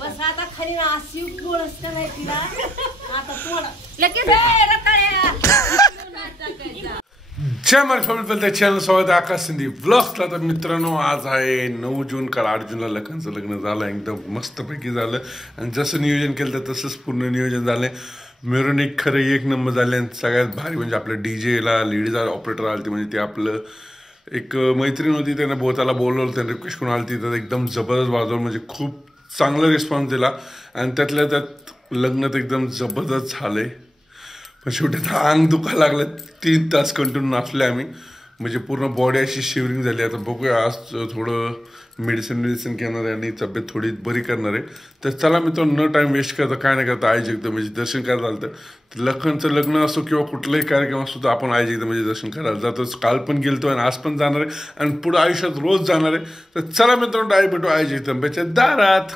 बस आता खाली अशी गोळस नाही तिला आता थोडं लगेच जय मराठी चॅनल स्वागत आहे आकाश सिंधी व्लॉग्सला. तर मित्रांनो, आज आहे 9 जून. काल 8 जूनला लखनचं लग्न झालं, एकदम मस्तपैकी झालं आणि जसं नियोजन केलं तर तसंच पूर्ण नियोजन झालं. मिरवणूक खरं एक नंबर झाले आणि सगळ्यात भारी म्हणजे आपल्या डीजेला लेडीज ऑपरेटर आली, म्हणजे ते आपलं एक मैत्रीण होती, त्यांना बोताला बोलवलं, त्यांनी रिक्वेस्ट करून आली, तर एकदम जबरदस्त वाजवलं, म्हणजे खूप चांगला रिस्पॉन्स दिला आणि त्यातल्या त्यात लग्न तर एकदम जबरदस्त झाले. पण शेवटी अंग दुखायला लागलं. 3 तास कंटिन्यू नाचले आम्ही, म्हणजे पूर्ण बॉडी अशी शिवरिंग झाली. आता बघूया, आज थोडं मेडिसिन घेणार आहे आणि तब्येत थोडी बरी करणार आहे. तर चला मित्रांनो, न टाईम वेस्ट करता काय नाही करता आईच एकदम म्हणजे दर्शन करायला झालं. तर लखनचं लग्न असो किंवा कुठलाही कार्यक्रम असतो तर आपण आईच एकदम म्हणजे दर्शन करायला जातोच. काल पण गेलतो आणि आज पण जाणार आहे आणि पुढे आयुष्यात रोज जाणार आहे. तर चला मित्रांनो, आई भेटू आईच एकदमच्या दारात.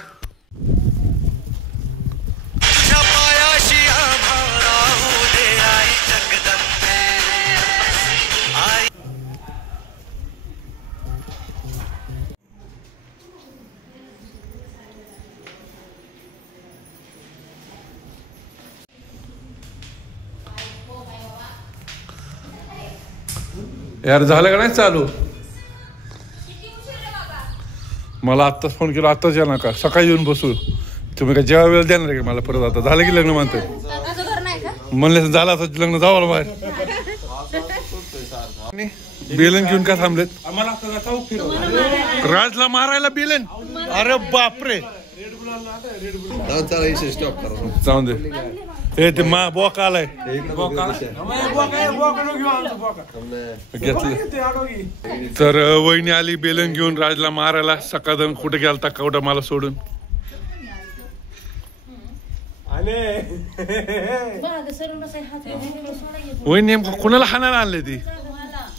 यार झालं का नाही चालू? मला आत्ताच फोन केला, आत्ताच या नका, सकाळी येऊन बसू. तुम्ही काय जेव्हा वेळ देणार आहे का मला परत? आता झालं की लग्न म्हणतोय म्हणले झालं, आता लग्न जावं बाहेर. बेलन घेऊन का थांबलेत? राजला मारायला बेलन? अरे बापरे, जाऊन दे. हे ते बोका आलाय घेतलं. तर वहिनी आली बेलन घेऊन राजला मारायला. सकाळ कुठे गेलता कवडा मला सोडून? वहिनी नेमकं कोणाला हाणायला आणले ती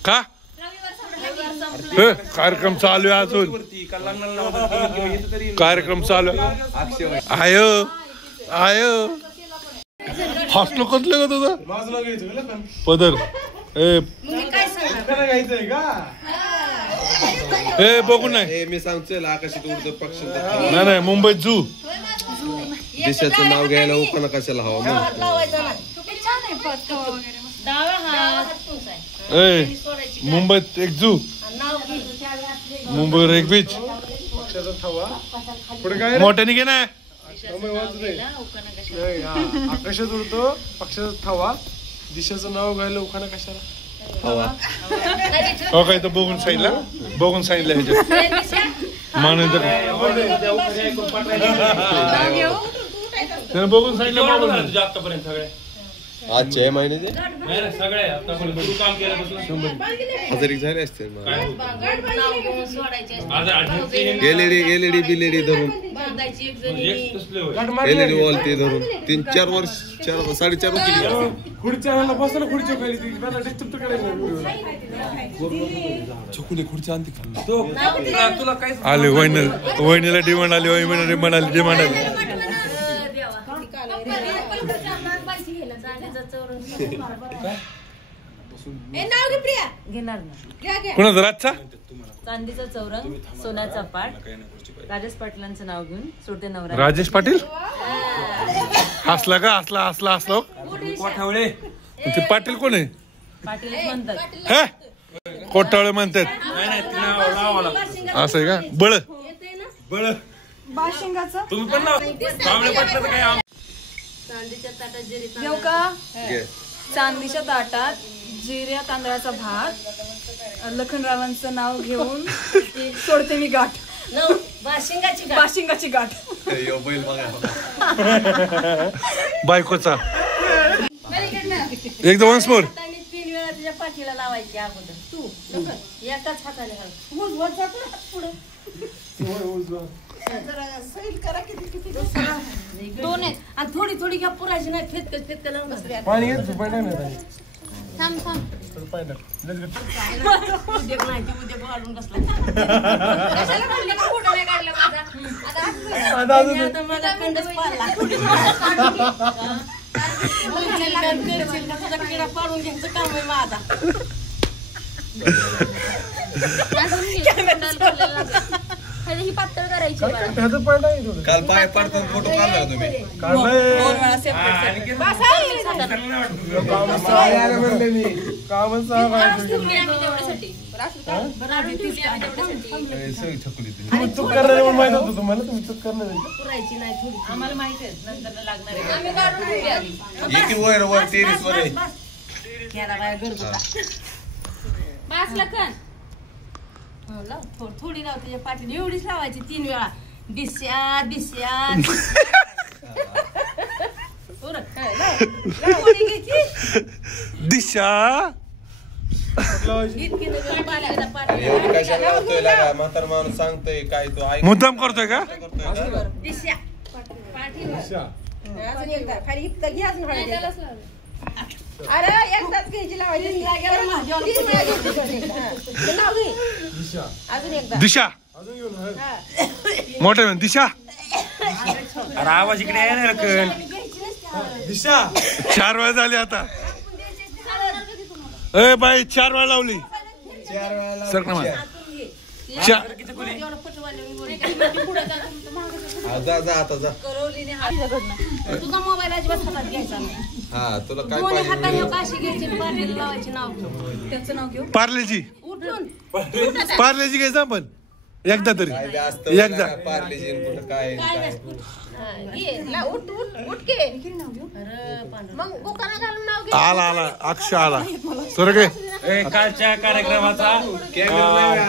का? कार्यक्रम चालू आहे अजून, कार्यक्रम चालू आयो आयो. हॉस्टेल कसलं का तुझं पदर? ए बघून नाही मी सांगतोय आकाशात उडतो पक्ष नाही मुंबईत झू. देशाचं नाव घ्यायला उखाणा कशाला हवा? मुंबईत एक झू, मुंबईवर एक बीच. मोठ्याने घे ना. आकाशात उडतो पक्षाचा थवा, दिशाचं नाव घ्यायला उखाणा कशाला हवा? हो काय, तर बघून सांगितलं ह्याच्यात म्हणून त्यानं बघून सांगितलं आतापर्यंत सगळे आजच्या महिन्याचे झाले असते. एलईडी बिलेडी धरून एलईडी वॉल ते धरून 3-4 वर्ष 4.5 वर्ष खुर्च्या बसला, खुर्च्या खाली खुर्च्या आणते. आले वहिनीला डिमांड आली, वहिनीला डिमांड आली. कुणाचा राजचा? चांदीचा चौरंग, सोन्याचा पाट, राजेश पाटलांचं नाव घेऊन सोडते नवरा. राजेश पाटील हसला का? हसला ते पाटील कोण आहे? पाटील म्हणतात, हे कोटावळे म्हणतात असं आहे का? बळ बाशिंगाचं तुम्ही पण देऊ का? चांदीच्या ताटात जिऱ्या तांदळाचा भात, लखनरावांचं नाव घेऊन सोडते मी गाठ. बाशिंगाची गाठ. बायकोचा एकदम वन्स मोर. 3 वेळा तुझ्या पाठीला लावायची अगोदर. तू एकाच हाताने दोन आहेत आणि थोडी थोडी घ्या, पुरायची नाही. फेतक लावून बसले. थांब उद्या घालून बसला. कशाला म्हणले का फोटो नाही काढला माझा? आता मला कंडच पाडला. तुझा किडा पाडून घ्यायचं काम आहे माझा. ही पातळ करायची ह्याचं पण नाही थोडं. काल पाय पडताना फोटो काढला का तुम्ही? काढलंय. कामच कामच सांग तेवढ्यासाठी सगळी छकुली तुम्ही. तुम्ही चूक करणार आहे म्हणून माहित होतं तुम्हाला. तुम्ही चूक करणार आहे. पुरायची नाही थोडी. आम्हाला माहिती आहे नंतर लागणार आहे. आम्ही काढून ठेवली आधी. एकी वर टेरिस वर आहे. घ्यायला बाया गरबा. बास लखन थोडी लाव तुझ्या पाठीने एवढीच लावायची 3 वेळा. दिस्या दिस्या दिशा एवढी कशाला लावतोय लागा? म्हातार माणूस सांगतोय काय तो ऐक मुद्दाम करतोय का? करतोय का? दिस्या अच्छा. अजून एकदा खाली इथं घ्या अजून हळद. त्यालाच लावलं. अरे एकदाच घ्यायची लावायची. नाव घे दिशा. अजून एकदा. दिशा अजून येऊन हळद. मोठे म्हण दिशा. अरे आवाज इकडे आहे ना रकन. दिशा. 4 वेळा झाली आता. ए बाई 4 वेळा लावली. 4 वेळा सर का मला? जा जा आता जा. तुझा मोबाईल अजिबात हातात घ्यायचा नाही. हा तुला काय दोन्ही पाहिजे? हाताने काशी घ्यायची आणि पाठीला लावायची. नाव घेऊ. त्याचं नाव घेऊ. पार्लेजी उठून पार्लेजी घ्यायचं आपण एकदा तरी. काय जास्त एकदा. पार्लेजी कुठं काय काय मग दुकाना घालून नाव घे. आला आला अक्षय आला. सर गे कालच्या कार्यक्रमाचा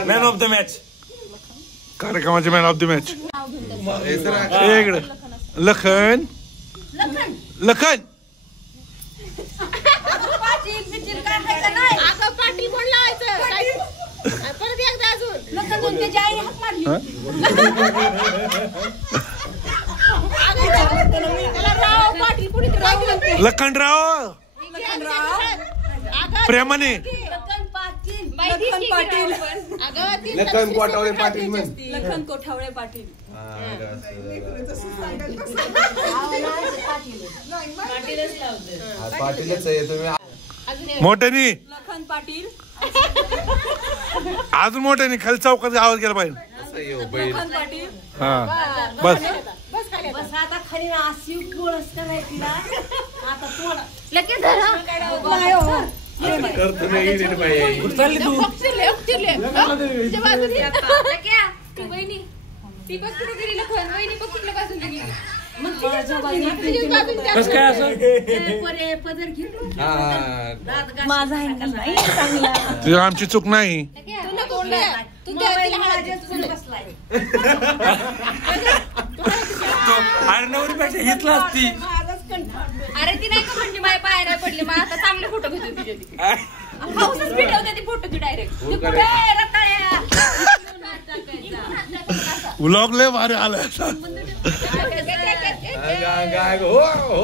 मॅन ऑफ द मॅच. कार्यक्रमाचे मॅन ऑफ द मॅच हे सर इकडे लखन लखन लखन. पाटील बिटील काय आहे का नाही? अगं पाटील कोण लावायचं? परत एकदा अजून लखन म्हणून त्याची आई हात मारली. त्याला राव पाटील कुणी लखनराव प्रेमाने. लखन पाटील. लखन पाटील अगं ती लखन कोटावळे पाटील म्हण. लखन कोठावळे पाटील. पाटीलच आहे तुम्ही. मोठ्यानी लखन पाटील अजून मोठ्यानी खाली चौकात आवाज गेला पाहिजे. असं येऊ बैल. लखन पाटील हा बस. बस आता खरी ना अशी पोळस करायची तिला. आता पोळा लगेच धरा करतो नाही नीट बाई. कुठं चालली तू? वहिनी ती बघ कुठे गेली लखन. वहिनी बघ कुठल्या बाजूला गेली. मग तिच्या बाजूला कसं काय असं? परे पदर घेऊन हा दात घासून ती आमची चूक नाही. तू नको तू मोबाईल त्याला माझ्याच बसलाय. अरे नवरीपेक्षा हितला असती. अरे ती नाही का म्हणली माझ्या पाया नाही पडली. मग आता चांगले फोटो घेतो तिच्या ती हाऊसच भेटवते ती फोटो ती डायरेक्ट. व्लॉग लय भारी आलाय. हो हो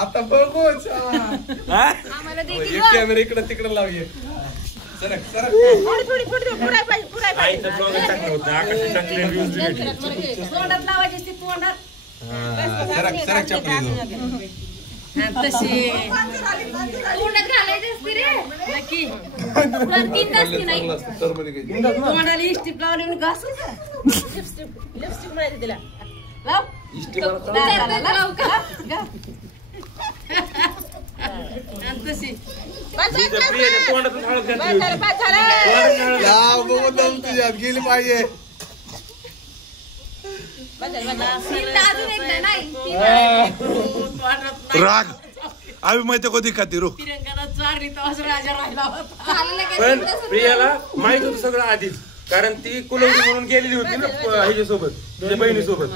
आता बघूच. आम्हाला देखील कॅमेरा इकडं तिकडं लावूया. सरक सरक. आईचं ब्लॉग टाकलं होतं. आकाशात टाकले व्ह्यूज भेटले. तोंडात लावायची असते तोंडात. सरक सरक चपली. तशी तोंडात घालायची असते रे. नक्की तीन तास ती नाही. तोंडाला इस्टिप लावली घासायचं. लिपस्टिक म्हणायचं तिला. लाव. लाव का? आणि तशी तिचं प्रियने तोंडातून हळद घातली होती. लाव बघू दम तुझ्यात गेली पाहिजे. तीनदा अजून एकदा नाही. राग आम्ही माहिती कधी खाती रो. तिरंगाला चारली तर राजा राहिला होता. झालं लगेच पण तीनदा सुरू. प्रियाला माहित होतं सगळं आधीच. कारण ती कुलवडी म्हणून गेलेली होती ना ह्याच्यासोबत तुझ्या बहिणीसोबत.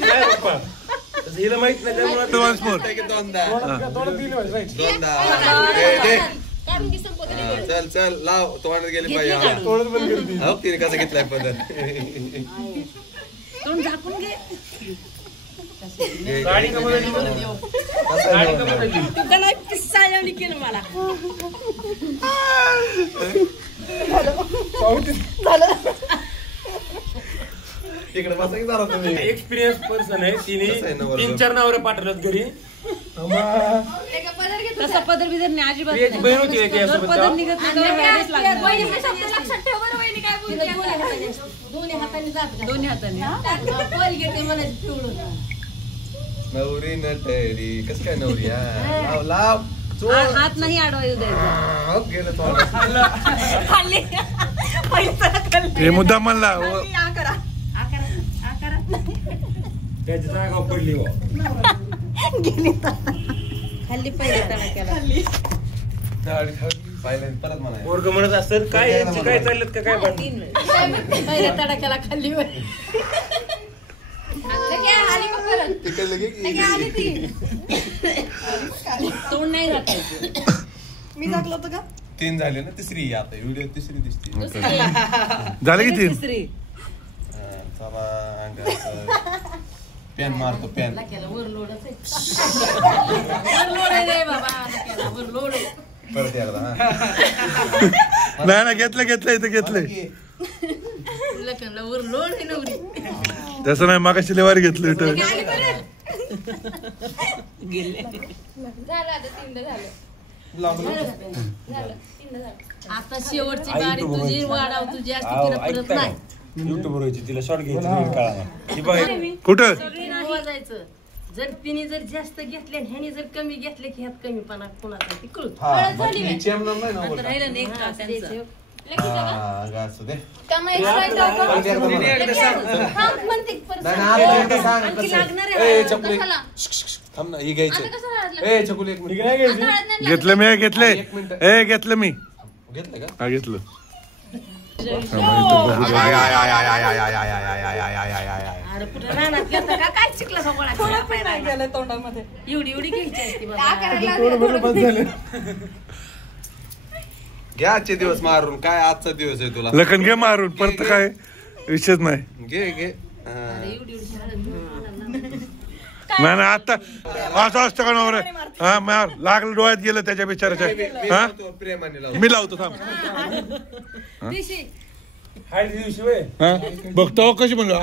काय बाप्पा तसं हिला माहित नाही त्यामुळे वन्स मोर. दोनदा थोडं दिली पाहिजे राईट. दोनदा. दे. काढून घे संपवते. चल चल लाव तोंडात गेली पाहिजे. हा. थोडं बंद करते. हो तिने कसं घेतलाय पद्धत. तोंड झाकून घे. गाडी का बदलली? गाडी का बदलली? तू का नाही किस्सा एवढी केलं मला. तिकडे बसा की जरा तुम्ही. एक्सपिरियन्स पर्सन आहे. तिने कसं आहे नवरा? 3-4 नवरे पाठवल्यात घरी. एका पदर घेतो तसा पदर बिदर नाही अजिबात प्रियाची बहीण होती जर त्यासोबत पदर तेव्हा. निघत नाही तर वेळेस लागणार. वहिनीचा शब्द लक्षात ठेव बरं, वहिनी काय बोलते आता. दोन्ही हाताने जात दोन्ही हाताने पलगेट आहे म्हणायचं पिवळं. नवरी नटरी कस काय नवरी लाव लाव चोर. हात नाही अडवायला द्यायचा. गेलं तोंडात. खाल्ली पैसा खाल्ली. हे मुद्दा म्हणला आकारा त्याची जागा पडली बुवा. खाल्ली पहिल्या तडाख्याला. दाढी खाली पाहिलं परत म्हणाय. पोरग म्हणत असत काय यांची काय चाललेत का काय भांडण. पहिल्या तडाख्याला खाल्ली होय. लगे आली मग परत. तिकडे लगे की- लगे आली ती. तोंड नाही राखायचं. मी टाकलं होतं का? 3 झाले ना, तिसरी आता व्हिडिओ तिसरी दिसते. झाले की 3? तिसरी चला अंगाचं पॅन मारतो पॅन. तडाख्याला वर लोडच आहे. वर लोड आहे रे बाबा. तडाख्याला वर लोड आहे. परत एकदा नाही ना घेतलं इथं घेतलंय. लग्नाला वर लोड आहे नवरी. तसं नाही मागाशी लेवारी घेतलं इथं. आली परत. गेले झालं आता 3दा झालं. लागलं. झालं 3दा झालं. आता शेवटची बारी तुझी वाढाव तुझी असती तिला परत नाही. युट्यूबवर व्हायची तिला शॉर्ट घ्यायची रील काढायला. ती बघ कुठं सगळी नाही वाजायचं. जर तिने जर जास्त घेतले आणि ह्याने जर कमी घेतले की ह्यात कमीपणा कोणाचा ती कळत. हा बाकी चेमनं नाही ना आता बोलत. राहिलं नाही का त्यांचं. हा अंगा असू दे. का मग extra येतं का? परत एकदा म्हणा. हा, म्हणते परत नाही, सांग. नाही, आता एकदा सांग आणखी कसं. लागणार ए, आहे. चपली. कशाला? थांब ना ही आता घ्यायची. कसं हळद ए चकुल एक मिनिट. काय घ्यायची. हळद नाही घेतलं मी घेतले. एक मिनिट. घेतलं मी. घेतलं का? हा घेतलं. अरे कुठं रानात गेलता का काय शिकला सगळा तोंडामध्ये. एवढी घ्यायची असते काय बाबा. करायला घे आजचे दिवस मारून काय आजचा दिवस आहे तुला. लखन घे मारून परत काय विषयच नाही. घे घे एवढी हळद घेऊन नाही आता असं असतं का नवरे. हा मार लागलं डोळ्यात गेलं त्याच्या बिचाराच्या. हा प्रेमाने लाव. मी लावतो थांब. हळदी दिवशी वय हा बघतो कशी म्हणलं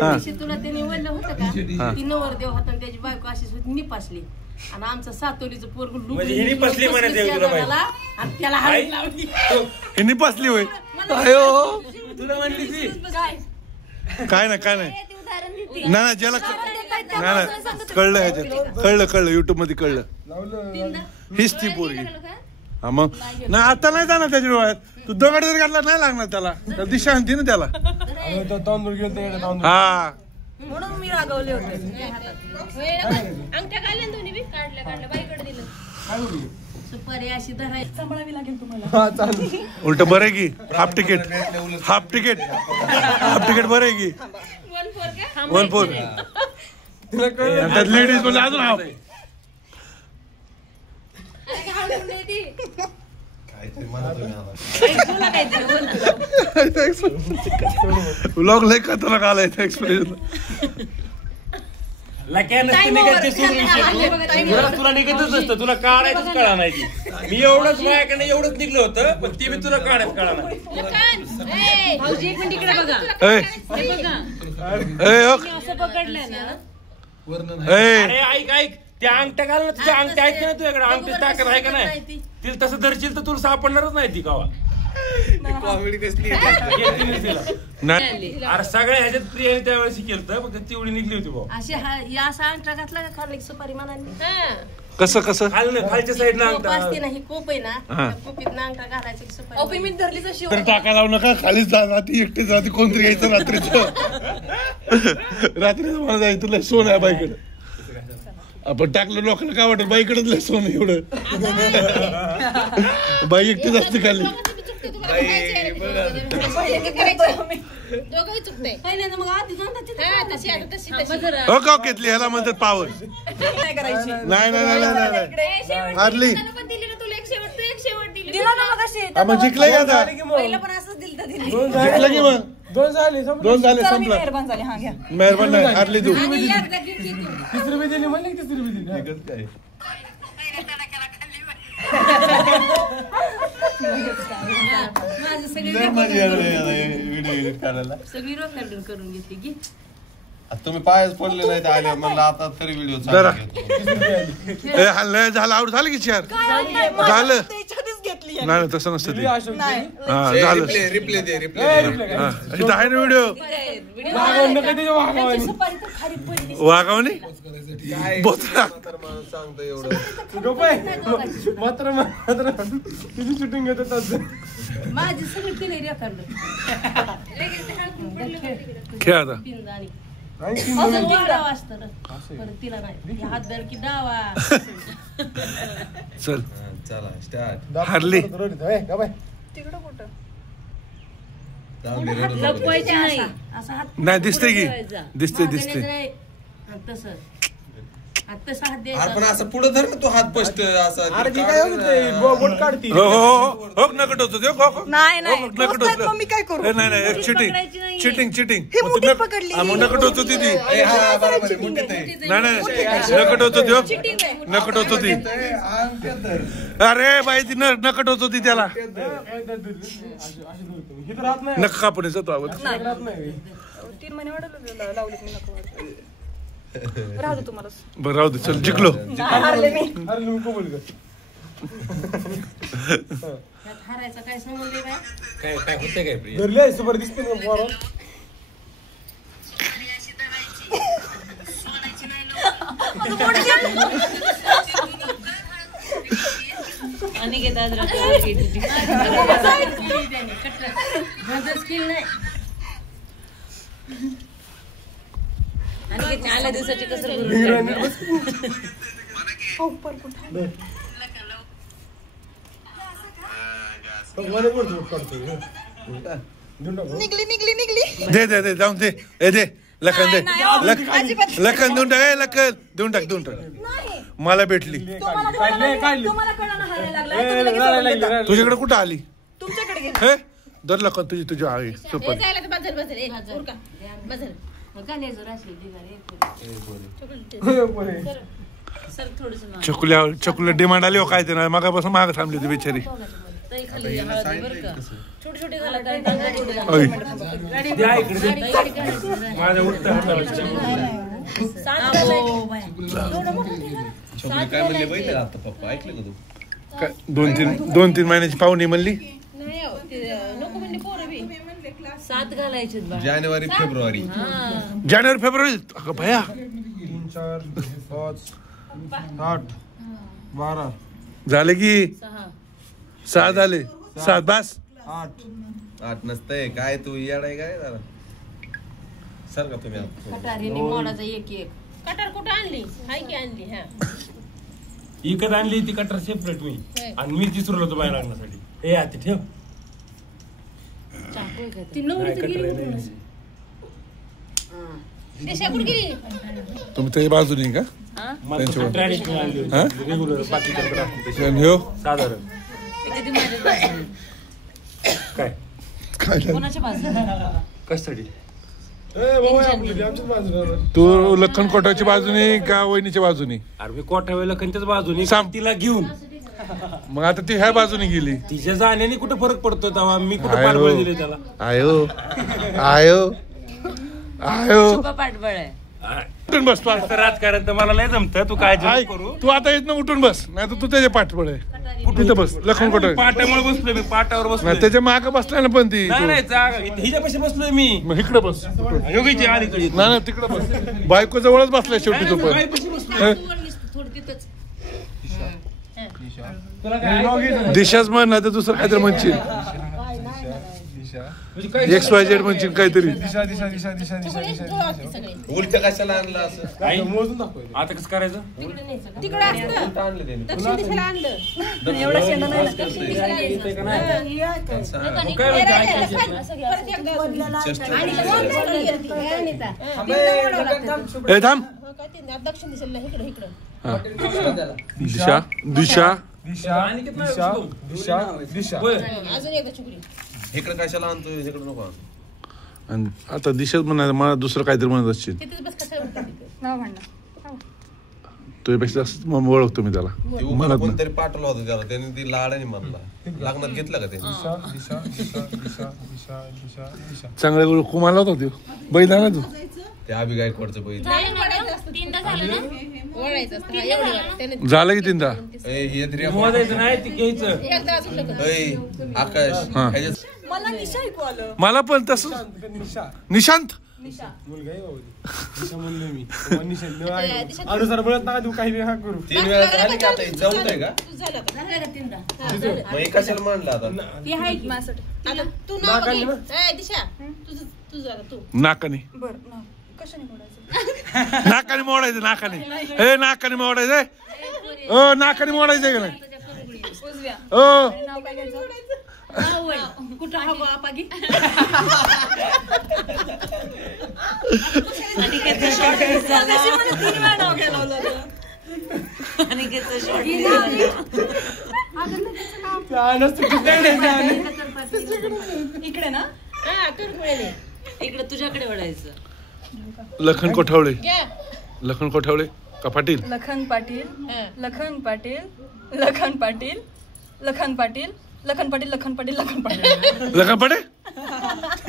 अक्षय तुला त्याने वळलं होतं का ती नवरदेव होता आणि त्याची बायको अशीच होती निपासली आणि आमचं सातोलीचं पोरग म्हणजे ही निपासली म्हणायचं तुला बाई. आणि त्याला हळद लावली. हे निपासली होय. अयो तुला म्हणली ती काय नाही ते उदाहरण देते. नाही ज्याला नाही कळलं ह्याच्यात कळलं युट्यूब मध्ये कळलं. हीच ती पोरगी. हा मग नाही आता नाही जाणार त्याच्या डोळ्यात. तू दगड जर घातला नाही लागणार त्याला तर दिशा आणते ना त्याला. तांदूळ गेलं तांदूळ. हा म्हणून मी रागवले होते. अंगठ्या काढल्या दोन्ही बी काढल्या बाईकडे दिलं. सुपारी अशी धरायची सांभाळावी लागेल तुम्हाला. हा चालू. उलट बरं आहे की हाफ तिकीट बरं आहे की 1-4 का? 1-4. त्यात लेडीज म्हणजे अजून हाफ. अरे काय हळद नाही ती. काहीतरी म्हणत होते आता. तुला काहीतरी बोल. व्लॉग लय खतरनाक आलाय एक्सपिरियन्स. तुला निघतच असतं. तुला काढायचंच कळा नाही ती. मी एवढंच माझ्याकडे एवढंच निघलं होतं पण ती बी तुला काढायच कळा नाही. लखन, ए, भाऊजी एक मिनिट इकडे बघा. ए हे बघा ए मी असं पकडलंय ना ए अरे ऐक त्या अंगठ्या घाल ना. तुझ्या अंगठ्या आहेत का नाही तुझ्याकडे. अंगठी ताकद आहे का नाही. तिला तसं धरशील तर तुला सापडणारच नाही ती गावा. कॉमेडी कसली नाही अरे सगळ्या ह्याच्यात प्रियाने त्यावेळेस केलं फक्त तेवढी निघली होती भाऊ. अशी या असा अंगठा घातला का खाल्ली सुपारी म्हणाली. कसं खालच्या साईडला कोप अंगठा. असते ना ही कोप आहे ना हा. त्या कोपीत अंगठा घालायची सुपारी. ओपी मी धरली तशी. तर टाकायला लावू नका. खालीच जाती एकटीच जाती कोणतरी घ्यायचं रात्रीच मला जायचं तुला सोन आहे बाईकडे. आपण टाकलं लोकांना काय वाटत बाईकडेच लय सोन एवढं. बाई एकटीच असते खाली. दोघंही चुकते. पहिल्यांदा मग आधी जाऊन त्याच्यात हा, तशी आता तशी हा, तशी. बघ हो घेतली ह्याला म्हणतात पावर. नाही आरली पण दिली ना तुला एक शेवट तू एक शेवट दिली. दिला ना मग अशी. मग जिंकलंय का आता. पहिलं पण असंच दिलं तर दिली. जिंकलं की मग 2 झाले संपलं. 2 झाले संपलं. मेहरबान झाले. हा घ्या. मेहरबान नाही आरली तू. आणि एकदा घेतली तू. 30 रुपये दिले म्हणले की 30 रुपये दिले. काय माझं सगळी सगळी रेकॉर्डिंग करून घेतली की तुम्ही पायच पडले नाही आले म्हणलं आता तरी व्हिडिओ जरा. झालं आउट झालं की चेअर झालं नाही तसं नसतं ते हा झालं रिप्ले दे रिप्ले हा इथं आहे ना व्हिडिओ वागावणी बोचरा सांगतो एवढं मात्र किती शूटिंग घेतात माझी सगळी केली रेकॉर्ड खेळ आता डावा असतं तिला नाही हात धर की डावा चल चला स्टार्ट हारली लपवायची नाही असं हात नाही दिसते की दिसते दिसते नाही तसं तसं हात अरे द्यायचा पण असं पुढे धर ना तू हात स्पष्ट असा अरे ती काय होतंय बोट काढती हो हो हो नकट होतो ते हो नाही नाही नकट पोचतात, होतं मग मी काय करू नाही नाही चिटिंग चिटिंग चिटिंग ही मुठी पकडली. मग नकट होतो ती ए, हा बरोबर आहे मुठीत आहे नाही नाही नकट होतो ते नकट होतो ती अरे बाई ती नकट होतो ती त्याला हे तर राहत नाही नख कापून येतो आवाज राहत नाही 3 महिने वाढवलं लावले मी नको राहू दे तुम्हाला बरं राहू दे चल जिंकलो हारले मी अरे मी बोल का यात हारायचा काय संबंध आहे बाय काय होतंय काय प्रिय धरले आहे सुपर दिसते ना पोरं. स्किल नाही आल्या दिवसाची कसर मला बोलतो काढतो निघली दे दे दे जाऊन दे ए दे लखन दे लखन देऊन टाक ए लखन देऊन टाक मला भेटली तुम्हाला कळलं हारायला लागला तुझ्याकडे कुठं आली तुमच्याकडे गेली हे दर लखन तुझी आहे सुपर चकुल्या डिमांड आली हो काय ते ना मागापासून माग थांबली होती बिचारी छोटे छोटे घाला काय ओय. माझ्या उलट छोकरी काय म्हणले बघितलं का आता पप्पा ऐकलं का तू काय, दोन तीन महिन्याची पाहुणी म्हणली नको म्हणले पोरं बी 7 घालायचे जानेवारी फेब्रुवारी जानेवारी फेब्रुवारी अगं भया 3 4 5 8 12 झाले की 6 झाले 7 बस 8 नसतंय काय तू येडाय काय जरा सर का तुम्ही कटारीने मोडाचा एक कटार कुठं आणली हाय की आणली हा इकत आणली ती कटर सेपरेट मी आणि मी तिसरलो होतो बाहेर आणण्यासाठी ए आती ठेव ती नवरी तर गेली कुठून? तुम्ही त्याच्या बाजूने का मला ट्रॅडिशनल आणली हा? होती रेग्युलर बाकीच्याकडे असते तशी. आणि ह्यो? साधारण काय काय झालं? कोणाच्या बाजूला कशासाठी आमच्याच बाजूला तू लखन कोटाच्या बाजूने का वहिनीच्या बाजूने अरे मी कोठा वेळेला कंच्याच बाजूने सांग. तिला घेऊन मग आता ती ह्या बाजूने गेली तिच्या जाण्याने कुठं फरक पडतो तेव्हा मी कुठं आयो. पाठबळ दिले त्याला आयो आयो आयो पाठबळ आहे उठून बस तू आता. आता राजकारण तर मला नाही जमत तू काय ऐक, करू तू आता इथनं उठून बस नाही तर तू त्याच्या पाठपळ आहे इथं बस लखन कोटा पाटामुळे बसलोय मी पाटावर बसलोय नाही त्याच्या माग बसलाय ना पण ती नाही नाही जागा हिच्यापाशी बसलोय मी मग इकडे बस योगीची अलीकडे नाही नाही तिकडे बस बायको जवळच बसलाय शेवटी तू पण बाईपाशी बसलोय. थोडं तिथंच तुला काय दिशाच म्हण नाही तर दुसरं काहीतरी म्हणशील म्हणजे काय XYZ म्हणशील काहीतरी उलट कशाला आणलं असं आई, मोजून दाखवायचं आता कसं करायचं तिकडे असतं उलट आणलं त्याने दक्षिण दिशेला आणलं एवढा शेंडा नाही मग काय म्हणते ऐकायचं? ए थांब दक्षिण दिशेला इकडं इकडं हा. दिशा दिशा दिशा होय. अजून एकदा चुकली इकडे कशाला आणतोय इकडे नको आणू. आणि आता दिशाच म्हणायचं मला दुसरं काहीतरी म्हणत असशील तिथेच बस कशाला उठतात तिथं नाव म्हणणं तुझ्यापेक्षा जास्त मग ओळखतो मी त्याला ती म्हणत उगाच नाही. कोणतरी पाठवलं होतं त्याला त्याने ती लाडाने म्हणला लग्नात घेतलं का त्याने दिशा दिशा दिशा दिशा दिशा दिशा दिशा चांगल्या कुमाला होता तो बैल ना तू ते अभि गायकवाडचं बैल झालं मॅडम? तीनदा झालं ना? ओळायचं असतं. हा, एवढं वाढ. त्याने झालं की तीनदा मोजायचं नाही ते घ्यायचं. एकदा अजून लग्न. आकाश हा. ह्याच्यात मला निशा ऐकू आलं. मला पण तसं निशा निशांत निशा. मुलगा आहे बाबा निशा म्हणलोय मी निशा अनुसार बोलत नका तू काही वेगळा करू 3 वेळा झाली का आता जाऊत आहे का तू झालं का? झालं का तीनदा? मग हे कशाला म्हणलं आता ती आहे की? माझ्यासाठी. आता तू नाव घे. ए, दिशा तुझं आता तू नाकाने बरं ना कशाने बोलायचं. नाकाने मोडायचं नाकाने हे नाकाने मोडायचं ओ नाकाने मोडायचं का नाही उजव्या. ओ नाव काय घ्यायचं. नाव वळ. कुठं हवं आपागी? कशी मला 3 वेळा नाव घ्यायला लावलं होतं. इकडे ना हा, कर मिळेल. इकडे तुझ्याकडे वळायचं. लखन कोठावळे घ्या. लखन कोठावळे का पाटील लखन पाटील लखन पाटील लखन पाटील लखन पाटील लखन पाटील लखन पाटील लखन पाटील लखन पाटे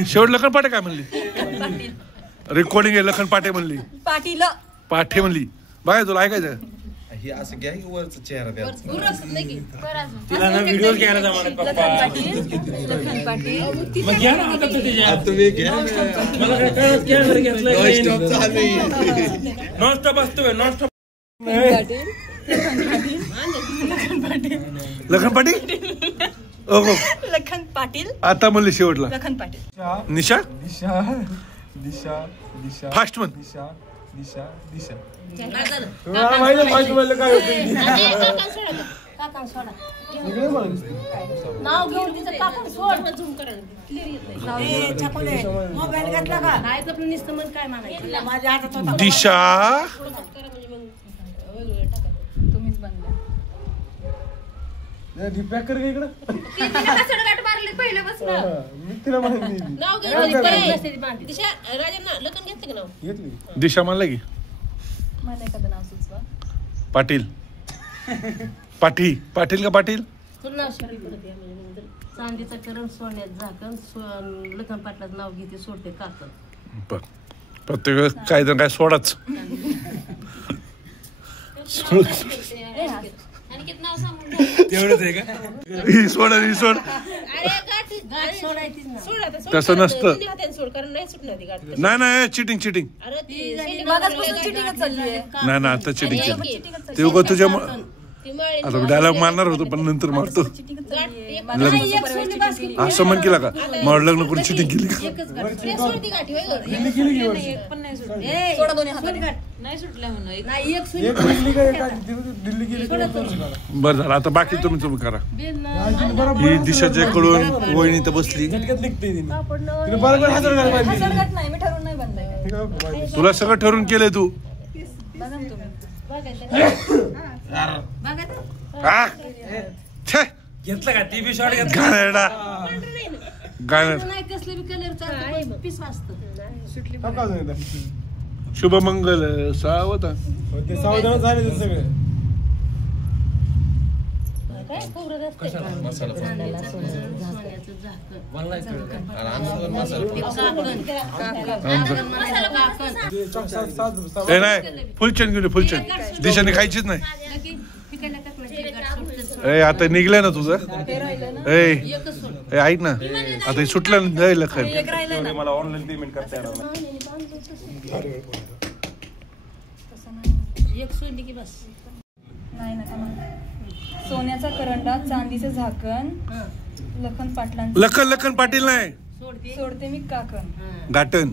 शेवट लखन पाटे काय म्हणली रेकॉर्डिंग आहे लखन पाटे म्हणली पाटील पाठे म्हणली बघा तुला ऐकायचं हे असं घ्या की वरचा चेहरा द्या गुरस नाही की? तिला ना व्हिडिओ घ्यायला जमाना लखन पप्पा. पाटील लखन पाटील मग घ्या ना हातात तुझ्या. तुम्ही घ्या मला काय कळत कॅमेरा घेतलाय नॉनस्टॉप असतोय नॉनस्टॉप. लखन पाटील ओ हो. लखन पाटील आता म्हणली शेवटला लखन पाटील निशा दिशा दिशा दिशा फास्ट म्हण दिशा दिशा दिशा काय झालं? माहिती म्हणलं काय होतं काकांना सोडा. नाव घेऊन तिचं काकांना सोड. झूम करायला. Clear येत नाही. मोबाईल घेतला का? नाही तर आपलं नुसतं मन काय म्हणायचं? माझ्या हातात होता. दिशा करा म्हणजे मग वेगवेगळं टाका. तुम्हीच बनला पॅक कर का इकडं सडगाट मारली पहिल्यापासून. मी तिला माहिती नाव घे. दिशा राजांना लग्न घेतलं का नाव? घेतली दिशा म्हणला की मला एखादं नाव सुचवा. पाटील पाठी पाटील का पाटील तुला नाव शरीर पडत आहे म्हणजे नंतर चांदीचं करण सोन्यात झाकण लग्न पाटलाचं नाव घेते सोडते काकण. बघ प्रत्येक वेळेस काय जण काय सोडाच आणि किती नाव सांगून तेवढंच आहे का? ही सोड ही सोड अरे गाठ सोडायचीच ना. सोड आता, सोड. तसं नसतं. दोन्ही हाताने सोड कारण नाही सुटणार ती गाठ. नाही नाही चिटिंग चिटिंग अरे ती मागासपासून चिटिंगच चालली आहे. नाही ना आता चिटिंग ते उगा तुझ्या ती माळी आता डायलॉग मारणार होतो पण नंतर मारतो गाठ एक असं म्हण केला का मला लग्न करून चिटिंग केली का एकच गाठ. ते सोड ती गाठी होय गं. पण नाही सुटलं. सोडा दोन्ही हाताने. नाही सुटलं म्हणून. नाही एक सुनी एक दिल्ली काय दिल्ली गेली बरं झालं आता बाकी तुम्ही करा ही दिशाच्याकडून वहिनी तर बसली झटक्यात निघते तिने तिने बरोबर हजार घाल हा सडगाट नाही मी ठरवून नाही बनलाय काय. तुला सगळं ठरवून केलंय तू बघा ना तुम्ही. हा? छे घेतलं का टीव्ही शॉट घेतला गाणेरडा गाणेर नाही कसले बी कलर चालतं पीस वाजतं. शुभमंगल सावधान ते सावधान झाले ते सगळे काय खोबरं असते मसाला सोन्याचं झाकण. आणि आमचं मसाला ए नाही फुलचंद घेऊन ये, फुलचंद दिशाने खायचीच नाही ए आता निघलंय ना तुझं ए ए, ऐक ना आता हे सुटलं ना जाईल लखन एक राहिलंय ना. मला ऑनलाईन पेमेंट करता येणार नाही. एक सोडली की बस. नाही नका म्हणू. सोन्याचा करंडा चांदीचे झाकण लखन पाटलांचं लखन लखन पाटील नाही सोडते मी काकण. गाटन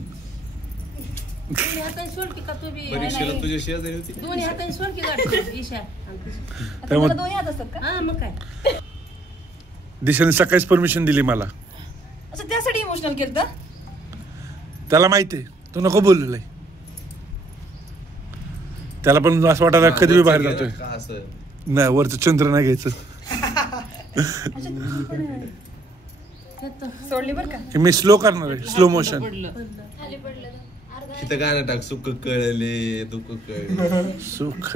दोन्ही हाताने सोड की का तू बी परीक्षेला तुझ्या शेजारी होती दोन्ही हाताने सोड की गाठी ईशा. आता मला दोन्ही हात असतात का. हा मग काय दिशाने सकाळीच परमिशन दिली मला असं त्यासाठी इमोशनल केलं तर. त्याला माहितीये तू नको बोललेलं आहे त्याला पण असं वाटायला कधी बी बाहेर जातोय का असं नाही वरचं चंद्र नाही घ्यायचं सोडली बरं का. हे मी स्लो करणार आहे स्लो मोशन खाली पडलं. इथं गाणं टाक सुख कळले दुःख कळले सुख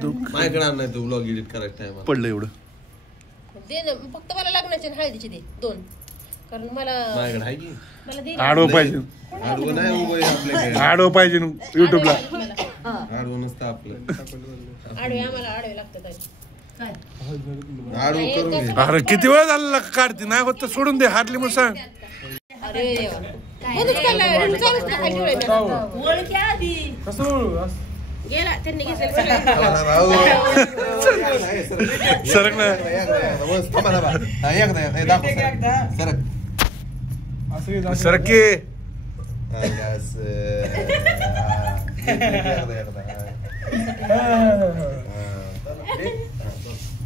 दुःख माझ्याकडे आण नाही तू ब्लॉग एडिट करायचं टाइम पडलं एवढं दे ना फक्त मला लग्नाची आणि हळदीची दे 2 कारण मला माझ्याकडे आहे की मला दे आडवं पाहिजे आडवं नाही उभं आहे आपल्याकडे आडवं पाहिजे युट्यूबला आडवं नसतं आपलं आडवे आम्हाला आडवे लागतात काय आडवं करून घे अरे किती वेळ झाला काढते नाही होत तर सोडून दे हाटली मग सांग अरे देवा मध्येच केलं रेणू चालूच नाही खाली ठेवायचं ओळखी आधी कसं ओळखू? असं. गेला त्यांनी घेतलेलं सरक ना असं हे दाखव. सरक की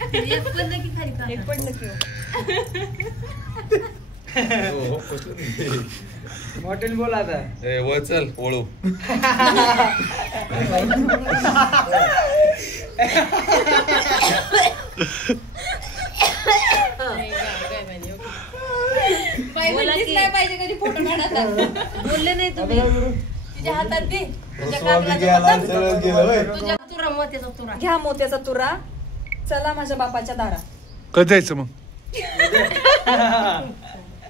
एक पडलं की हॉटेल बोला आता. चल ओळू नाही पाहिजे कधी फोटो काढायला बोलले नाही तुम्ही तुझ्या हातात दे तुझ्या तुझ्या तुरा मोत्याचा तुरा घ्या मोत्याचा तुरा चला माझ्या बापाच्या दारा कधी जायचं मग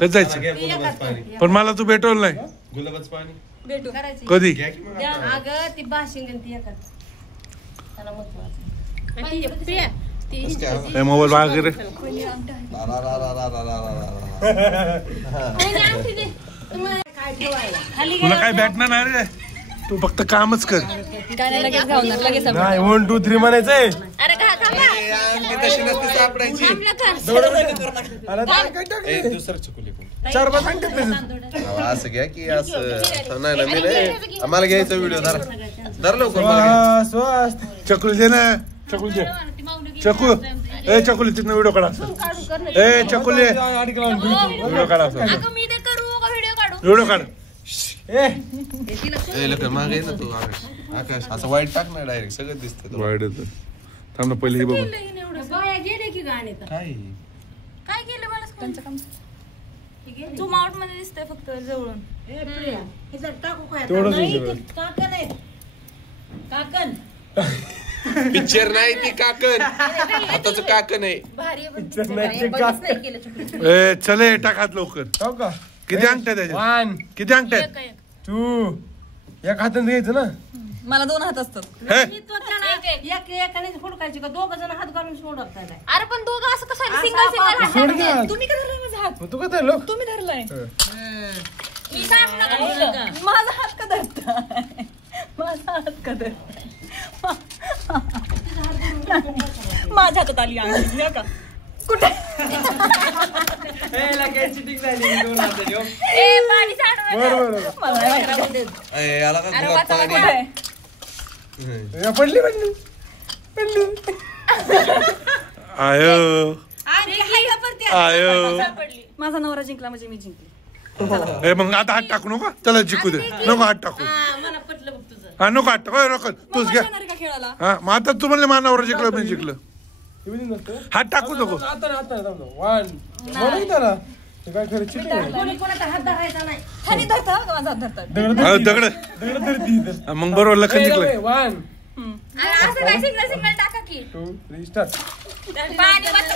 कधी जायचं पण मला तू भेटवलं नाही गुलाबाचं पाणी भेटू करायचं कधी अगं ती बाशिंग ती एका त्याला महत्वाचं आणि ती प्रिया ती हे मोबाईल वगैरे काय ठेवायला खाली तुला काय भेटणार नाही रे तू फक्त कामच कर काय नाही लगेच घालणार लगेच नाही 1 2 3 म्हणायचंय. अरे का थांबा तशी नसते सापडायची चार पाच सांगतात तसंच. असं घ्या की असं नाही ना मी नाही आम्हाला घ्यायचा व्हिडिओ धर लवकर मला श्वास श्वास. चकुल दे ना चकुल दे चकू ए चकुली तिथनं व्हिडिओ काढा ए चकुली अडकला म्हणून. व्हिडिओ काढा अगं मी ते करू का व्हिडिओ काढू व्हिडिओ काढ ए लवकर मागे ये ना तू आकाश असं वाईट टाक ना डायरेक्ट सगळं दिसतं वाईट येतं थांब ना पहिले हे बघू बाया गेले की गाणे तर काय काय केलं मला त्यांचं काम झूम आउट मध्ये दिसतंय फक्त जवळून ए प्रिया हे जर टाकू काय आता? तेवढंच नाही, विचार. ते काकण आहेत काकण पिक्चर नाही ती काकण आताच काकण आहे भारी आहे पण पिक्चर नाही ते बघितलंच का? नाही केलं चुकलं ए चले टाक हात लवकर हो का किती अंगठ्या त्याच्या 1 किती अंगठ्या आहेत? 2 एक हाताने घ्यायचं ना. मला 2 हात असतात हे तो त्याला एकाने हुडकायची का 2 जण हात घालून सोडत काय अरे पण दोघं असं कसं असं सिंगल सिंगल आपण- सोड घ्या. तुम्ही का धरलाय माझा हात मग तू काय लोक तुम्ही धरलाय मी सांग नका बोलू का. माझा हात का धरताय माझा हात का धरताय माझ्या हातात आली अंगठी का कुठे ए पाणी सांड बरोबर मला नाही माहिती. याला का अरे गुलाब वाचा पाणी कुठे पडली पडली पडली. आयो आणि हाय का परत त्या? आयो माझा नवरा जिंकला म्हणजे मी जिंकली ए मग आता हात टाकू नको त्याला जिंकू दे नको हात टाकू हा, मला पटलं बघ तुझं हा नको हात टाकू नको तूच घ्या येणार का खेळायला हा मग आता तू म्हणले मानावर जिंकलं मी जिंकलं हे बी नसतं. हात टाकू नको आता आता थांब 1 म्हणून त्याला ते काय खरं चिटिंग आहे. कोणी कोणाचा हात धरायचा नाही खाली धरता का माझा हात धरतात दगड हा, दगड दगड धरती तर. हा, मग बरोबर लखन जिंकलं 1 अरे असं काय सिंगल सिंगल टाका की 2 3 स्टार्ट. पाणी वाचा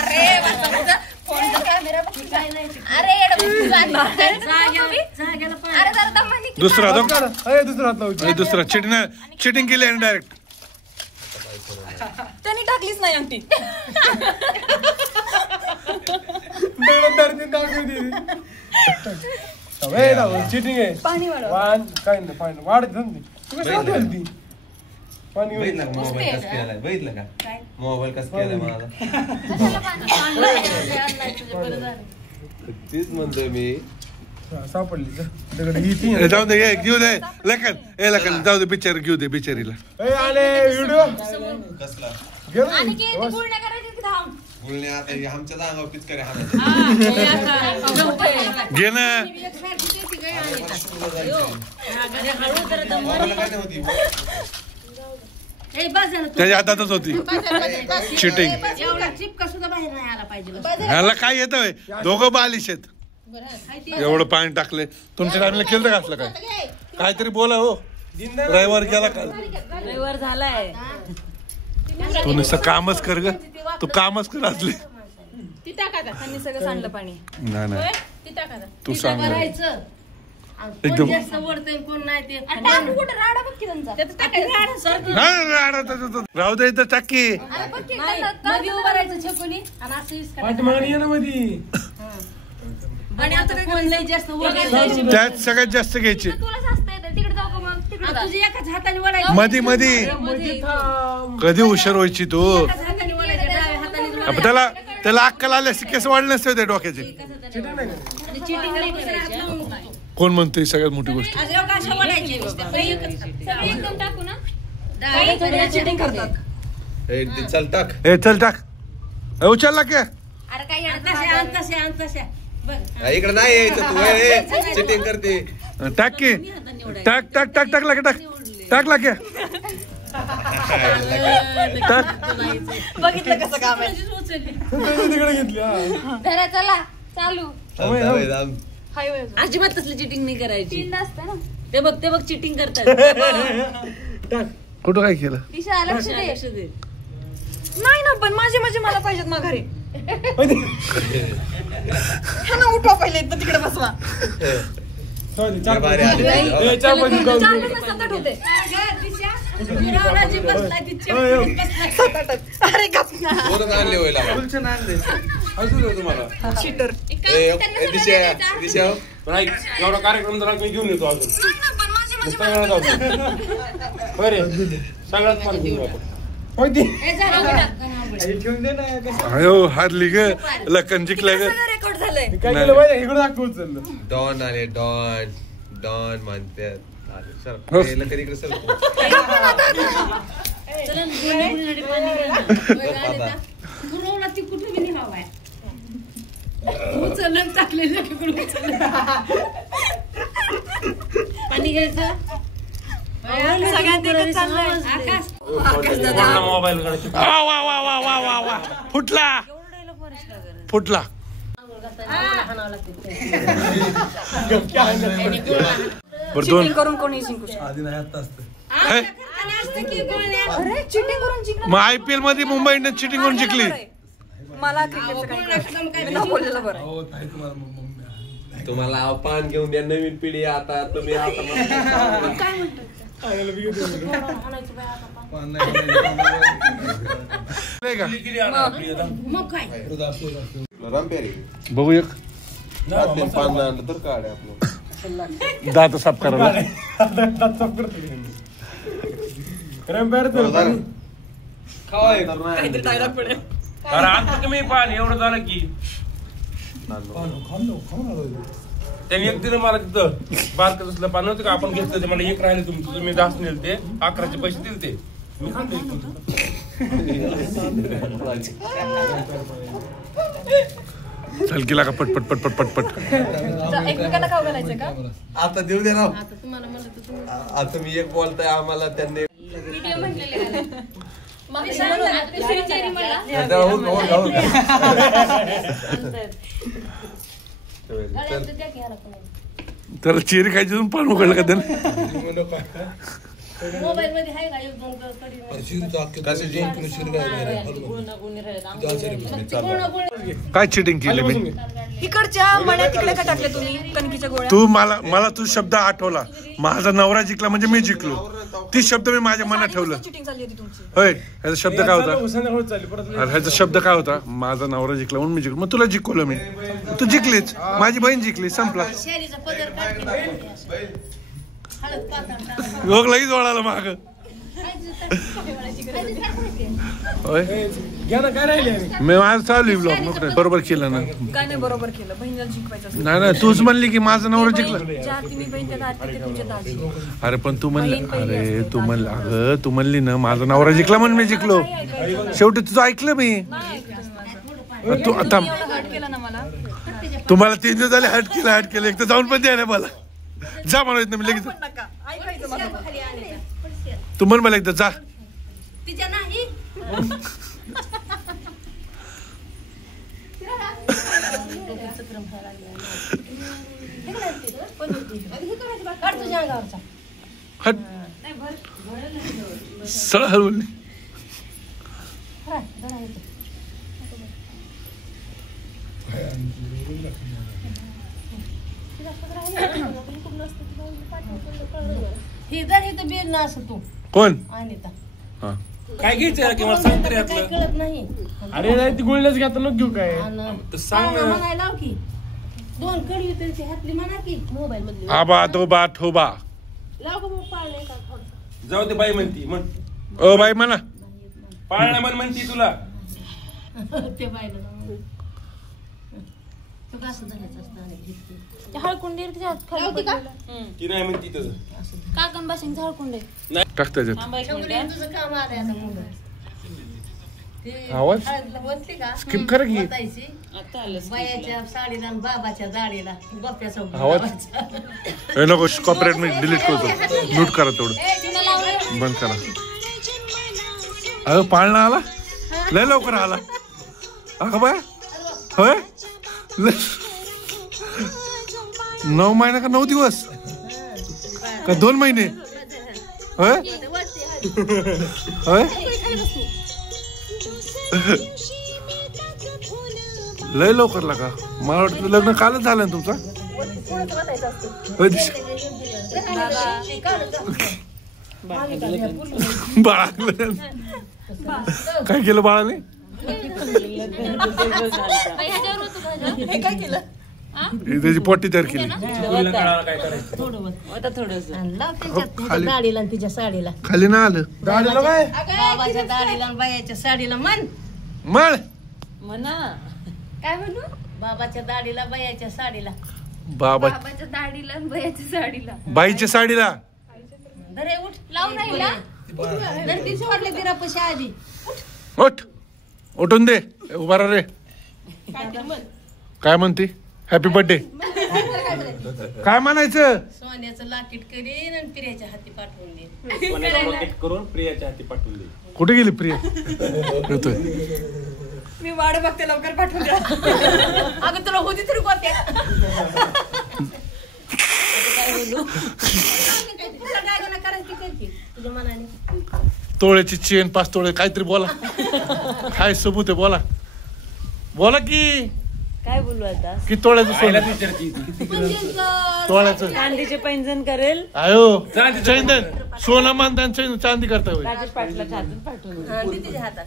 अरे वाचा फोनचा कॅमेरा बघ काय नाही अरे एवढं जाग्याला अरे पाणी जरा दमानी दुसरा दो अरे दुसरा हात लावू. दुसरा चिटिंग केली आहे डायरेक्ट त्यांनी टाकलीच नाही अंगठी दगड धरती दाखवती. ए दाव चिटिंग आहे. पाणी वाढव 1 काय नाही पाणी वाढत धंदी. तू कसं हात घालती? पाणी बघितलं का मोबाईल कसं केलाय बघितलं का मोबाईल कसं केलाय माझा तीच म्हणतोय मी सापडली दगड ही ती. जाऊ दे ये, घेऊ दे लखन ए लखन जाऊ दे बिचारी घेऊ दे बिचारीला ए आले व्हिडिओ कसला गेलो. आणि की ते गुळण्या करायची की धाम बोलणे आता हे आमच्या अंगावर पिचकारी हात घे ना मोबाईल काय होती ए बस झालं तू. त्याच्या हातातच होती चिटिंग एवढा चिपका सुद्धा बाहेर नाही आला पाहिजे ह्याला काय येतं दोघं बालिश आहेत बरं हाय ते. एवढं पाणी टाकले तुमच्या टाइमला केलं का असलं काय काहीतरी बोला हो. रविवार गेला काल. रविवार झालाय. तू नुसतं कामच कर ग. तू कामच कर असले. ती टाका आता. त्यांनी सगळं सांडलं पाणी. नाही ती टाका आता. तू सांग. करायचं कोण एकदम जास्त वरतंय कोण नाही ते आणि टाकू कुठं राडा बघ की त्यांचा. त्याचं टाकायचं. राहू दे इथं टाकी. अरे बघ की नाही, त्यांना मध्ये उभं राहायचं छकुली आणि असं इसकायचं. पाठीमागे ये ना मध्ये. आणि आता कोण लय जास्त वर जायचं. त्यात सगळ्यात जास्त घ्यायची. तुला साचता येतं तिकडे जाऊ का मग तिकडे जा. तुझी एकाच हाताने वडायचं. मधी कधी हुशार व्हायची तू. एकाच हाताने वडायचं, डाव्या हाताने आपण त्याला अक्कल आले असते केस वाढले नसते त्या डोक्याचे. चिटिंग नाही करायची. कोण म्हणतोय सगळ्यात मोठी गोष्ट. आज लोक अशा वडायचे सगळे एकदम टाकू ना. चिटिंग करतात. चल टाक. ए चल टाक. उचलला क्या. अरे काय तशा बघ इकडे नाही यायचं तू. चिटिंग करते. टाक की. टाकला की टाकला क्या. टाक. बघितलं कसं काम आहे. तिकडे घेतली. धरा चला चालू. हायवे अजिबात तसली चिटिंग नाही करायची. तीनदा असतं ना. ते बघ चिटिंग करतात. कुठं काय केलं. दिशा लक्ष दे. लक्ष दे. नाही ना पण माझे मला पाहिजेत माघारी. ह्यांना उठवा पहिले तर तिकडे बसवा. बाहेर आले. चाललं नसतं तर होते. अरे गप ना. कोणच आणले होईल असू दे तुम्हाला. शिटर. दिशा नाही एवढा कार्यक्रम जरा मी घेऊन येतो अजून. सगळ्यात जाऊ. बरे सगळ्यात फार घेऊन आपण. ठेवून दे ना. अयो हारली ग. लखन जिंकला ग. रेकॉर्ड झालंय. काय केलं माहिती इकडे दाखवू चाललं. डॉन आले. डॉन म्हणतात. हो. इकडे सर. गुरुला ती कुठे बी नाही हवाय. उचललं टाकलेलं पाणी घ्यायचं. सगळ्यांत एकच चाललंय. आकाश मोबाईल वा फुटला. बरं दोन. चिटिंग करून कोणी जिंकू शकत. हे? अरे चिटिंग करून जिंकणार. मग IPL मध्ये मुंबई इंडियन्स चिटिंग करून जिंकली. मला क्रिकेटचं काही कळत नाही. मी नाव बोललेलं बरं. तुम्हाला आव्हान घेऊन द्या नवीन पिढी. आता तुम्ही आता मग काय बघू एक तर काढ आपलं. दात साफ करायला. काहीतरी डायलॉग पडेल. अरे आता तुम्ही पाणी एवढं झालं की त्यांनी एक दिलं मला तिथं बारकं तसलं पाणी नव्हतं का आपण घेतलं ते. मला एक राहिले तुमचं तुम्ही जास्त नेल ते 11चे पैसे दिले ते मी खाल्ले. चल केला का पटपट. एकमेकांना खाऊ घालायचं का. आता देऊ दे ना. आता तुम्हाला म्हणलं तर तुम्ही आता मी एक बोलताय आम्हाला त्यांनी व्हिडिओ म्हटलेले घाला. मग श्रीचेरी मला गळ्यात द्या की ह्याला कोणाला. त्याला चेरी खायची अजून पाणी उघडलं का त्यानं. मोबाईल मध्ये आहे का एक दोन कडी. काय चिटिंग केली मी. इकडच्या मळ्या तिकडे का टाकले तुम्ही कणकीच्या गोळ्या. तू मला तू शब्द आठवला. माझा नवरा जिंकला म्हणजे मी जिंकलो. ती शब्द मी माझ्या मनात ठेवलं. चिटिंग झाली होती तुमची. होय ह्याचा शब्द काय होता. अरे ह्याचा शब्द काय होता. माझा नवरा जिंकला म्हणून मी जिंकलो. मग तुला जिंकवलं मी. तू जिंकलीच. माझी बहीण जिंकली. संपला. शेरीचा पदर काढ. हळद पातळ. लोक लगेच वळाला माग. होय काय राहिले. मी माझं चालू आहे ब्लॉग. नको बरोबर केलं ना. काय नाही बरोबर केलं. बहिणीला जिंकवायचं असतं. नाही तूच म्हणली की माझा नवरा जिंकला. ज्या तुम्ही बहीण त्या आरती ते तुमच्या दाजी. अरे पण तू म्हणली. अरे तू म्हणली. अगं तू म्हणली ना माझा नवरा जिंकला म्हणून मी जिंकलो. शेवटी तुझं ऐकलं मी. तू आता हर्ट केला ना मला. तुम्हाला 3 दिवस झाले हट केलं. एक तर जाऊन पण द्या ना मला. जा म्हणा मी लगेच. ऐकायचं मला. खाली आणायचा. तू म्हण मला एकदा जा. तिच्या नाही काढ तुझ्या अंगावरचा. हट सळ हलवली हे जर इथं बेल ना असं तू कोण अनिता हा काय घ्यायचं की मला सांग तरी काय यातलं. कळत नाही अरे नाही ती गुळण्याच घेता नको घेऊ काय तर सांग ना. म्हणायला लाव की 2 कडी तरी हातली म्हणा की मोबाईल मधली आबा तोबा ठोबा लाव का मग पाळणे का थोडं जाऊ दे बाई म्हणती म्हण ओ बाई म्हणा पाळणा म्हण म्हणती तुला. ते बायला लाव. तो कसं धरायचं असतं आणि घेतली. हळकुंडी खाली का ती नाही म्हणती तसं. काकण बसून हळकुंडे टाक त्याच्यात शेवटी तुझं काम आलंय आता मोबाईल ते आवाज? हळदला बोलते का स्किप कर की बतायची बायाच्या साडीला आणि बाबाच्या दाढीला गोप्याचा आवाज? हे नको कॉपरेट मी डिलीट करतो म्यूट करा तेवढं बंद करा अगं पाळणा आला लय लवकर आला अगं बाय होय 9 महिना का 9 दिवस का 2 महिने होय होय लय लवकर लागा मला वाटतं लग्न कालच झालं ना तुमचं होय दिशा बाळा काय केलं बाळाने काय केलं त्याची पोटी तयार केली तुला कळालं काय करायचं. खाली दाढीला आणि तिच्या साडीला खाली ना आलं दाढीला काय बाबाच्या दाढीला आणि बायाच्या साडीला मन मळ काय म्हणू बाबाच्या दाढीला बायाच्या साडीला बाबा बाबाच्या दाढीला आणि बयाच्या साडीला बाईच्या साडीला धरे उठ लावून राहिला धर ती सोडले तिरा पशी आधी उठ उठून दे उभा राहा रे काय म्हणते हॅपी बर्थडे काय म्हणायचं सोन्याचं लाकीट करीन आणि पिऱ्याच्या हाती पाठवून दे कोणाला रॉकेट करून प्रियाच्या हाती पाठवून दे. कुठे गेली प्रिया येतोय मी वाट बघते लवकर पाठवून द्या अगं तुला होती तरी कोणत्या तुझ्या मनाने तोळ्याची चेन 5 तोळे काहीतरी बोला काय सबूत आहे बोला बोला की काय बोलू आता किती तोळ्याचं आईला सोनं विचारती ती. तोळ्याचं चांदीचे पैंजण करेल आयो चैंदन सोनं मानतान चांदी करता होय राजेश पाटलाच्या हातून पाठवून हा, ती तिच्या हातात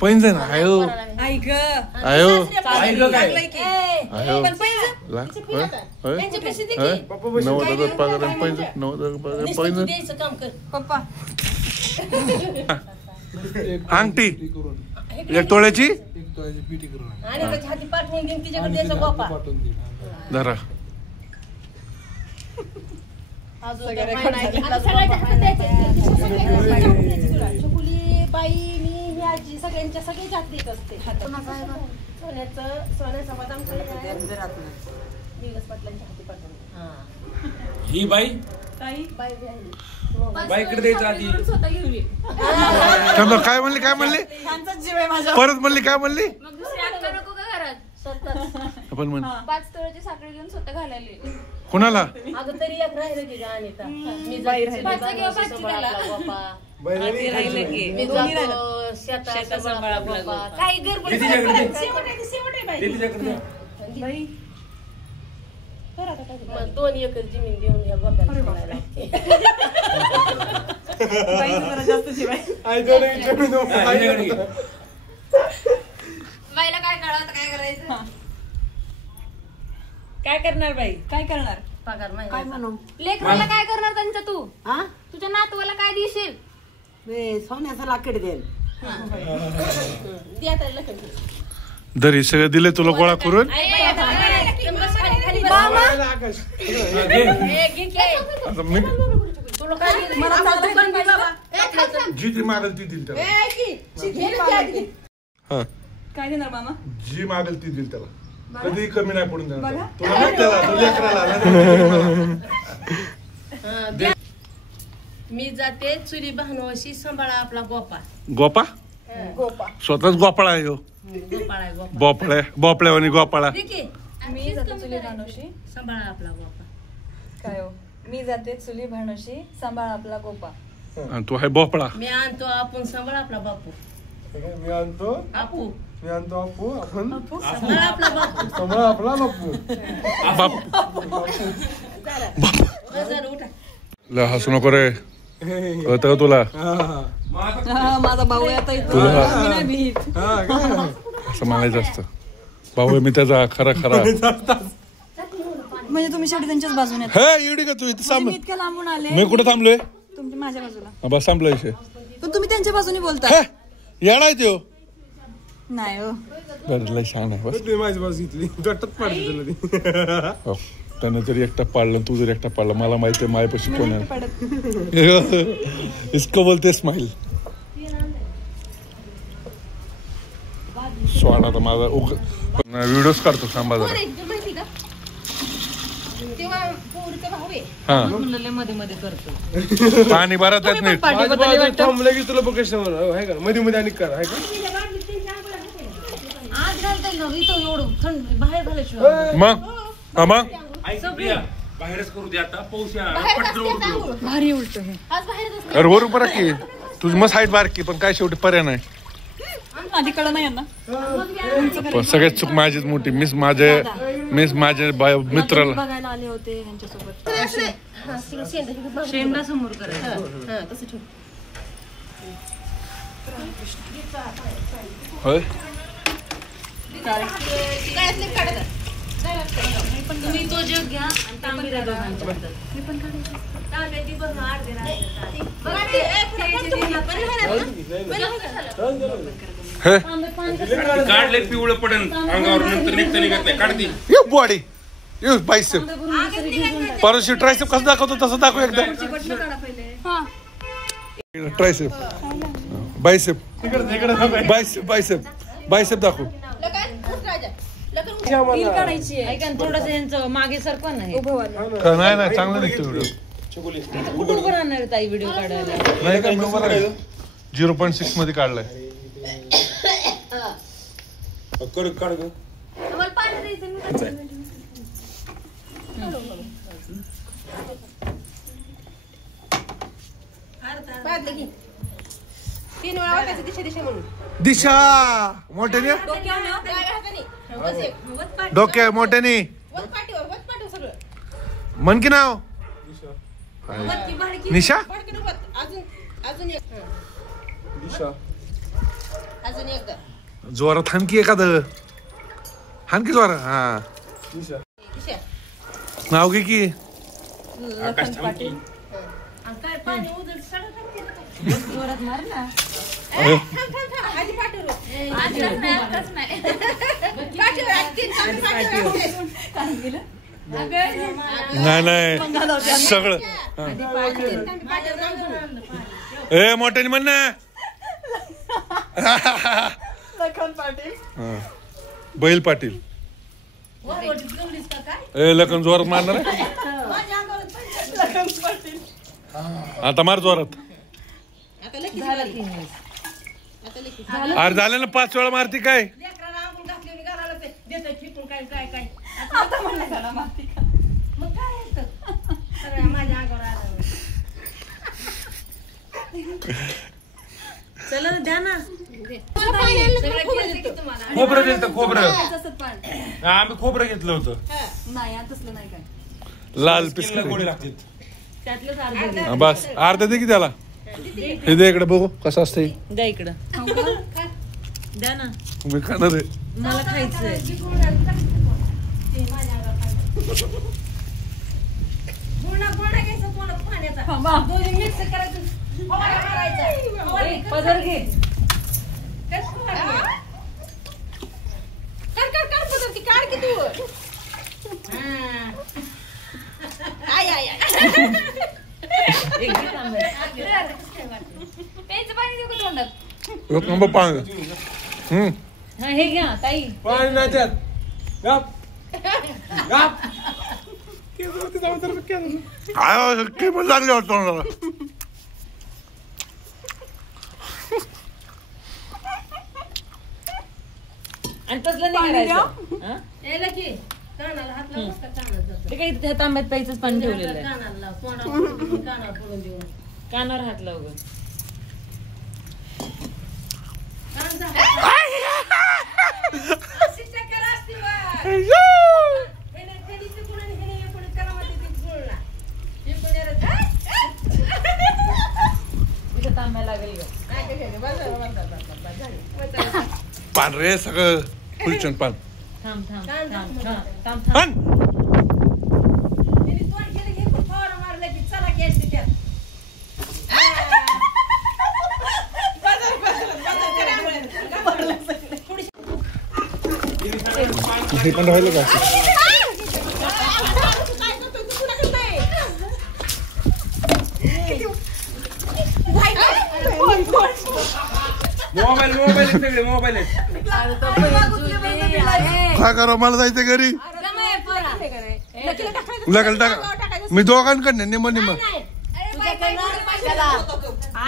पैंजण आयो ऐक आयो आई गं काय? आयो पण पैसे होय होय त्यांच्या पैसे दे होय की. 90,000 पगार आणि पैंजण 90,000 पगार नुसतं तू पैंजण द्यायचं काम कर पप्पा अंगठी 1 तोळ्याची आणि त्याच्या हाती पाठवून देईन तिच्याकडे द्यायचा गोपा धरा चकुली बाई मी ही आजी सगळ्यांच्या सगळ्याच्या हात देत असते सोन्याचा बदाम दिवस पाटलांच्या हाती पाठवून ही बाई बाई बी आहे. बाईकडे द्यायचं आधी. स्वतः घेऊन ये थांबा, काय म्हणली त्यांचाच जीव आहे माझा परत म्हणली काय म्हणली मग दुसरी अक्का नको का घरात आपण म्हण 5 तोळ्याची साखळी घेऊन स्वतः घालायला ये. कोणाला अगं तरी एक राहिलं की गं अनिता मी बाई जाते पाचचं किंवा बाई पाचची सांभाळा घाला. आपला गोपा. राहिलं की मी जातो शेतात सांभाळा आपला गोपा. काही गडबड दे तिच्याकडे दे. शेवट आहे ती, शेवट आहे बाई. दे तिच्याकडे दे. मग 2 एकर जमीन देऊन या गोप्याला सांभाळायला लागते. बाईचं जरा जास्त जीव आहे हा, हिच्याकडे घे. बाईला काय कळत काय करायचं काय करणार बाई काय करणार पगार महिन्याचा. लेकराला काय करणार त्यांच्या तू तुझ्या नातवाला काय देशील सोन्याचं लाकड देईल दे आता लखन. दरी सगळं दिले तुला गोळा करून बस खाली बस. हा, घे. ए, घे की. आता मी तुला काय दिलं? मला चालतंय पण बाबा. जी ती मागल ती दिल त्याला ए, की. घे ना की आधी. हा काय देणार मामा जी मागल ती दिल त्याला कधी कमी नाही पडून देणार बघा. तुला नाही त्याला तुझ्या लेकराला हा, द्या. मी जाते चुली बहनवशी सांभाळा आपला गोपा. गोपा गोपा स्वतःच गोपाळा आहे ह्यो. गोपाळा आहे गोपा. बोपळ्यावानी गोपाळा दे की. मी जाते चुली रानोशी सांभाळा आपला गोपा. काय हो मी जाते चुली भाणोशी सांभाळ आपला गोपा. आणि तू आहे भोपळा. मी आणतो आपण सांभाळ आपला बापू. मी आणतो आपू आपण सांभाळ आपला बापू. सांभाळ आपला बापू. ला हसू नको रे, कळतं तुला? माझा भाऊ आहे आता इथं. मी नाही भीत. असं म्हणायचं असतं. भाऊ आहे मी त्याचा खरा खरा. म्हणजे तुम्ही शेवटी त्यांच्याच बाजूने आहेत. हे एवढी का तू इथं मी थांब. इतक्या लांबून आले. मी कुठं थांबलोय? तुमच्या माझ्या बाजूला. बस संपला विषय. पण तुम्ही त्यांच्या बाजूने बोलताय. येणार आहे त्यो. नाही हो. बरं लय छान आहे. बस तुम्ही माझी बाजू घेतली गट्टात पाडली तुला ती. हो. त्यानं जरी एकटा पाडलं तू जरी एकटा पाडला मला माहिती आहे मायापाशी कोण आहे. इसको बोलते स्माइल. स्वान आता माझा व्हिडिओज काढतो थांबा जरा. हा मध्ये मध्ये करतो. पाणी भरत येत नाही. थांबलं की तुला बघ कशा आहे का मध्ये मध्ये आणि कर आहे का. आज घालता येईल ना इथं एवढं थंड बाहेर घालायची. मग हा मग बाहेरच करू दे आता. पाऊस भारी उलट हे. अरे वर बरं की तुझी मस्त हाईट बारकी पण काय शेवटी पर्याय नाही. आधी कळ नाही यांना. पण सगळ्यात चूक माझीच मोठी. मीच माझ्या मित्राला बघायला आले होते यांच्यासोबत. शेंडा समोर करायचं. होय. तुम्ही तो जग घ्या आणि तांबीरा दोघांच्या हातात. मी पण काढले पिवळं पडन अंगावर नंतर निघता निघत नाही. काढती यू बॉडी यू बायसेप. परत ट्रायसेप कसं दाखवतो तसं दाखव एकदा. ट्रायसेप बायसेप बायसेप बायसेप दाखव. ऐका थोडस यांचं मागे सरपण आहे. नाही नाही चांगलं निघतो व्हिडिओ. कुठं उभं राहणार ताई व्हिडिओ काढायला. नाही काय 0.6 मध्ये काढलाय. काढ ग. दिशा मोठ्याने डोक्या मोठ्याने मन की नाव निशा. जोरात हानकी एखादं हानकी जोरात. हा नाव घे की. जोरात मार ना. नाही नाही सगळं. ए मोठ्याने म्हण ना. लखन पाटील. बैल पाटील. ए लखन जोरात मारणार आहे. लखन पाटील. आता मार जोरात. अरे झालं ना 5 वेळा मारती काय. आता म्हणलं झाला माती का. चला द्या ना. खोबरं दिलं खोबरं. आम्ही खोबरं घेतलं होतं. नाही तसलं नाही काय. लाल पिस्ता गोडी लागते. त्यातलंच अर्ध बस अर्धा दे की त्याला. हे दे इकडे बघू कसं असते. द्या इकडं. द्या ना. मी खाणार आहे. मला खायचंय. पदर घे. एक नंबर पाणी. हे घ्या ताई. पाणी नाही त्यात. गप गप. पण चांगले वाटतो मला. आणि तसलं नाही करायचं. कानाला हात लावून का कानात जातं? ते काही त्या तांब्यात प्यायचंच पाणी ठेवलेलं आहे. कानाला लाव, तोंडावर पडून देऊन, कानावर पडून देऊन. कानावर हात लाव ग. कान झाकून. अशी चक्कर असते बा. हेने तिकडून आणि हेने इकडून करामध्ये ती जुळला. इकडून याला तिथं तांब्या लागेल ग. पान रे सगळं फुलचंद पान. थांब थांब थांब थांब थांब पान तिने तोंड केलं की इकडून फवारा मारला की चला घ्यायची त्यात. हे पण राहिलं का मोबाईल सगळे मोबाईल आहेत. काय करा मला जायचं घरी लगाल टाका मी दोघांकडनं निम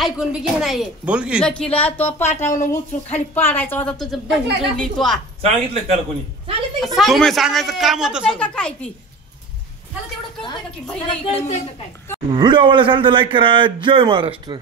ऐकून बी घे नाही बोल की लकीला तो पाठावून उचलून खाली पाडायचा होता तुझं बहीण जोडली तो सांगितलं का कोणी? तुम्ही सांगायचं काम होतं सर. काय ती त्याला तेवढं कळतंय का की बहिणी इकडे म्हणून? काय व्हिडिओ आवडला असेल तर लाईक करा. जय महाराष्ट्र.